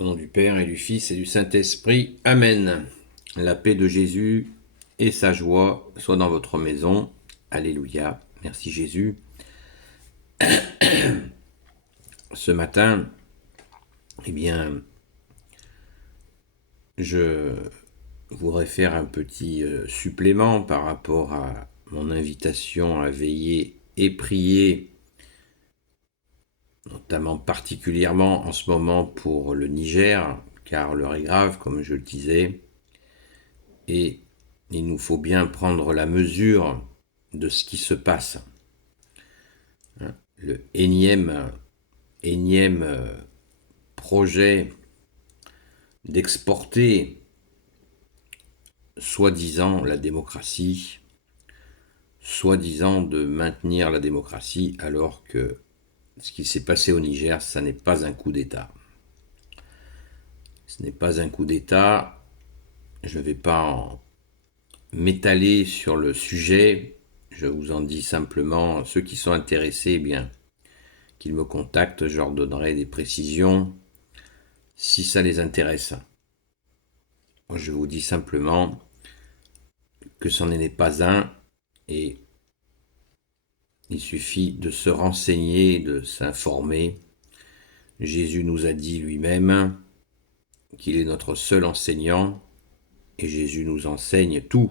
Au nom du Père et du Fils et du Saint-Esprit. Amen. La paix de Jésus et sa joie soient dans votre maison. Alléluia. Merci Jésus. Ce matin, eh bien, je voudrais faire un petit supplément par rapport à mon invitation à veiller et prier, notamment particulièrement en ce moment pour le Niger, car l'heure est grave, comme je le disais, et il nous faut bien prendre la mesure de ce qui se passe. Le énième projet d'exporter soi-disant la démocratie, soi-disant de maintenir la démocratie, alors que ce qui s'est passé au Niger, ça n'est pas un coup d'État. Ce n'est pas un coup d'État. Je ne vais pas m'étaler sur le sujet. Je vous en dis simplement, ceux qui sont intéressés, eh bien, qu'ils me contactent, je leur donnerai des précisions si ça les intéresse. Moi, je vous dis simplement que c'en n'est pas un et il suffit de se renseigner, de s'informer. Jésus nous a dit lui-même qu'il est notre seul enseignant et Jésus nous enseigne tout,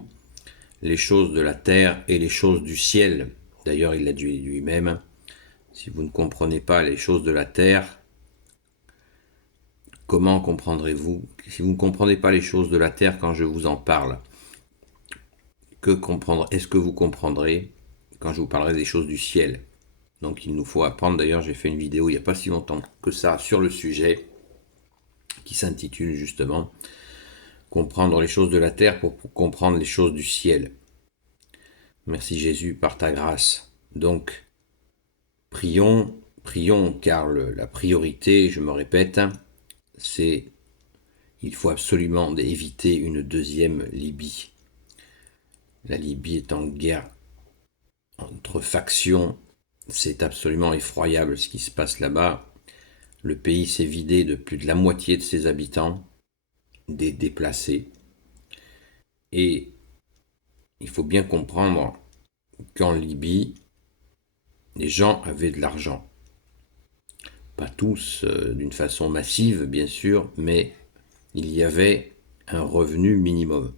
les choses de la terre et les choses du ciel. D'ailleurs, il l'a dit lui-même, si vous ne comprenez pas les choses de la terre, comment comprendrez-vous? Si vous ne comprenez pas les choses de la terre quand je vous en parle, est-ce que vous comprendrez quand je vous parlerai des choses du ciel? Donc il nous faut apprendre, d'ailleurs j'ai fait une vidéo il n'y a pas si longtemps que ça sur le sujet, qui s'intitule justement Comprendre les choses de la terre pour comprendre les choses du ciel. Merci Jésus par ta grâce. Donc prions, car la priorité, je me répète, c'est il faut absolument éviter une deuxième Libye. La Libye est en guerre entre factions, c'est absolument effroyable ce qui se passe là-bas. Le pays s'est vidé de plus de la moitié de ses habitants, des déplacés, et il faut bien comprendre qu'en Libye, les gens avaient de l'argent. Pas tous d'une façon massive, bien sûr, mais il y avait un revenu minimum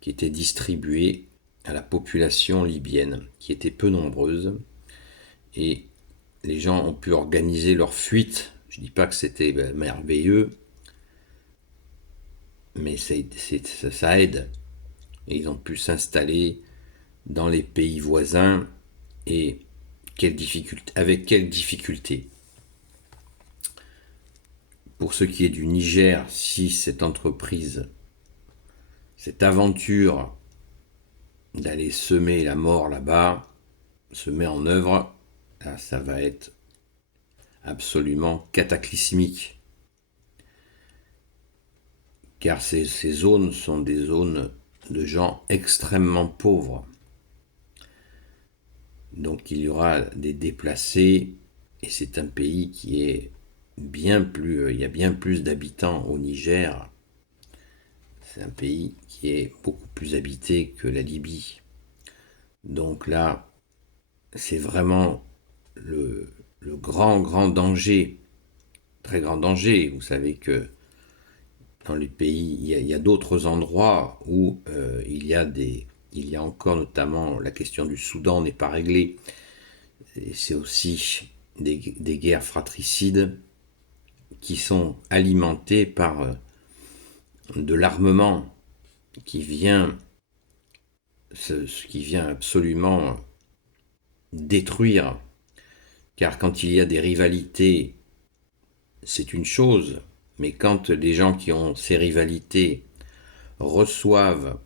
qui était distribué à la population libyenne, qui était peu nombreuse, et les gens ont pu organiser leur fuite. Je ne dis pas que c'était merveilleux, mais ça aide. Et ils ont pu s'installer dans les pays voisins, et avec quelle difficulté. Pour ce qui est du Niger, si cette entreprise, cette aventure d'aller semer la mort là-bas se met en œuvre, là, ça va être absolument cataclysmique. Car ces zones sont des zones de gens extrêmement pauvres. Donc il y aura des déplacés, et c'est un pays qui est bien plus, il y a bien plus d'habitants au Niger. C'est un pays qui est beaucoup plus habité que la Libye. Donc là, c'est vraiment le grand danger, très grand danger. Vous savez que dans les pays, il y a d'autres endroits où il y a encore notamment la question du Soudan n'est pas réglée. Et c'est aussi des guerres fratricides qui sont alimentées par de l'armement qui vient absolument détruire. Car quand il y a des rivalités, c'est une chose, mais quand les gens qui ont ces rivalités reçoivent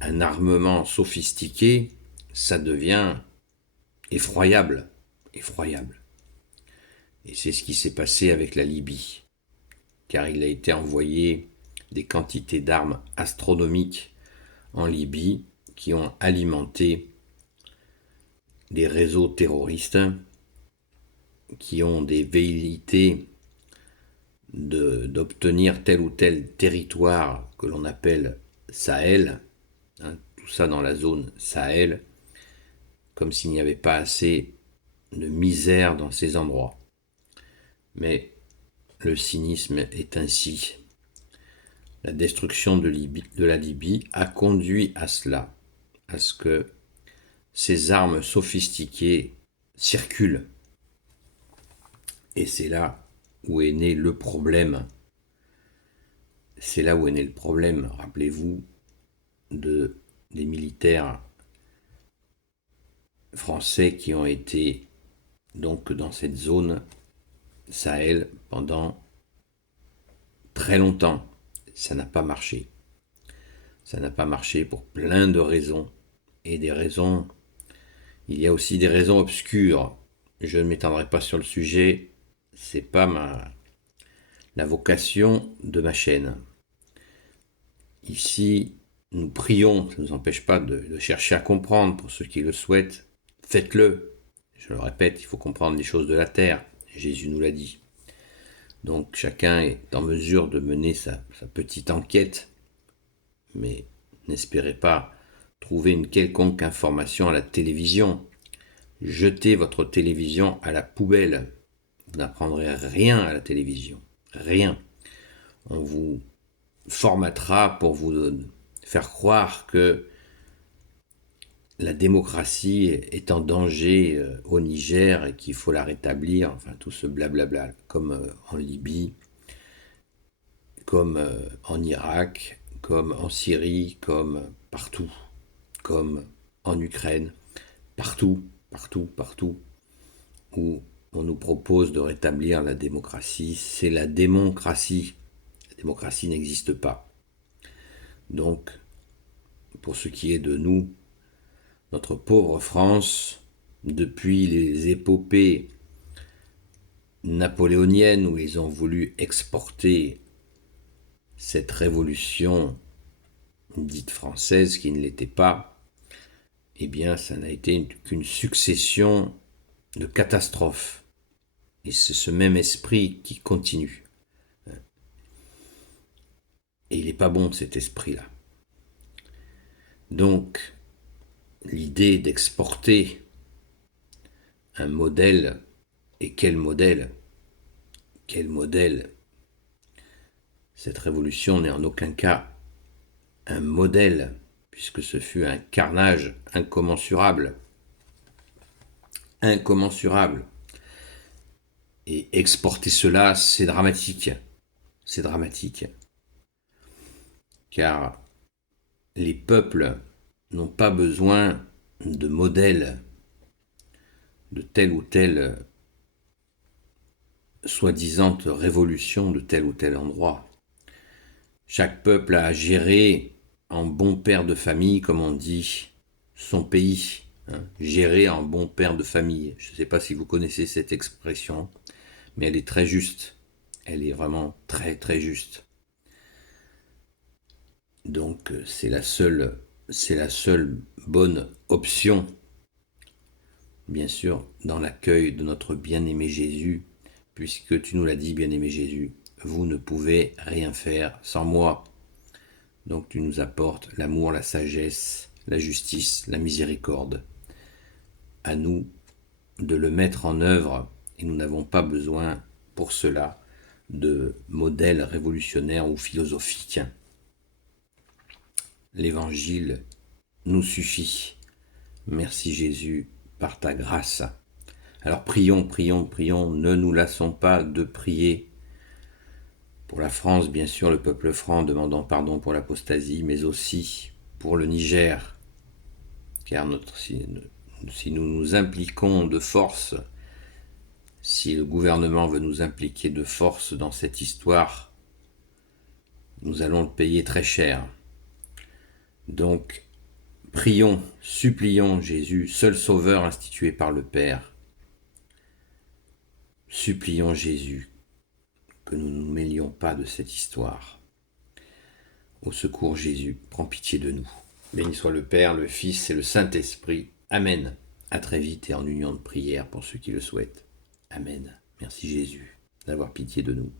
un armement sophistiqué, ça devient effroyable. Et c'est ce qui s'est passé avec la Libye, car il a été envoyé des quantités d'armes astronomiques en Libye qui ont alimenté des réseaux terroristes qui ont des velléités d'obtenir tel ou tel territoire que l'on appelle Sahel, hein, tout ça dans la zone Sahel, comme s'il n'y avait pas assez de misère dans ces endroits. Mais le cynisme est ainsi. La destruction de la Libye a conduit à cela, à ce que ces armes sophistiquées circulent. Et c'est là où est né le problème. C'est là où est né le problème, rappelez-vous, des militaires français qui ont été donc dans cette zone Sahel pendant très longtemps. Ça n'a pas marché. Ça n'a pas marché pour plein de raisons. Et des raisons, il y a aussi des raisons obscures. Je ne m'étendrai pas sur le sujet. C'est pas la vocation de ma chaîne. Ici, nous prions, ça ne nous empêche pas de chercher à comprendre. Pour ceux qui le souhaitent, faites-le. Je le répète, il faut comprendre les choses de la terre. Jésus nous l'a dit. Donc chacun est en mesure de mener sa petite enquête, mais n'espérez pas trouver une quelconque information à la télévision. Jetez votre télévision à la poubelle. Vous n'apprendrez rien à la télévision. Rien. On vous formatera pour vous faire croire que la démocratie est en danger au Niger et qu'il faut la rétablir, enfin tout ce blablabla, comme en Libye, comme en Irak, comme en Syrie, comme partout, comme en Ukraine, partout où on nous propose de rétablir la démocratie, c'est la démocratie. La démocratie n'existe pas. Donc, pour ce qui est de nous, notre pauvre France, depuis les épopées napoléoniennes où ils ont voulu exporter cette révolution dite française qui ne l'était pas, eh bien ça n'a été qu'une succession de catastrophes. Et c'est ce même esprit qui continue. Et il n'est pas bon cet esprit-là. Donc, l'idée d'exporter un modèle, et quel modèle? Quel modèle? Cette révolution n'est en aucun cas un modèle, puisque ce fut un carnage incommensurable. Incommensurable. Et exporter cela, c'est dramatique. C'est dramatique. Car les peuples n'ont pas besoin de modèles de telle ou telle soi-disant révolution de tel ou tel endroit. Chaque peuple a à gérer en bon père de famille, comme on dit, son pays. Gérer en bon père de famille. Je ne sais pas si vous connaissez cette expression, mais elle est très juste. Elle est vraiment très très juste. Donc c'est la seule bonne option, bien sûr, dans l'accueil de notre bien-aimé Jésus, puisque tu nous l'as dit, bien-aimé Jésus, vous ne pouvez rien faire sans moi. Donc tu nous apportes l'amour, la sagesse, la justice, la miséricorde. À nous de le mettre en œuvre, et nous n'avons pas besoin pour cela de modèles révolutionnaires ou philosophiques. L'Évangile nous suffit. Merci Jésus, par ta grâce. Alors prions, ne nous lassons pas de prier pour la France, bien sûr, le peuple franc, demandant pardon pour l'apostasie, mais aussi pour le Niger. Car si nous nous impliquons de force, si le gouvernement veut nous impliquer de force dans cette histoire, nous allons le payer très cher. Donc, prions, supplions Jésus, seul sauveur institué par le Père. Supplions Jésus que nous ne nous mêlions pas de cette histoire. Au secours Jésus, prends pitié de nous. Béni soit le Père, le Fils et le Saint-Esprit. Amen. À très vite et en union de prière pour ceux qui le souhaitent. Amen. Merci Jésus d'avoir pitié de nous.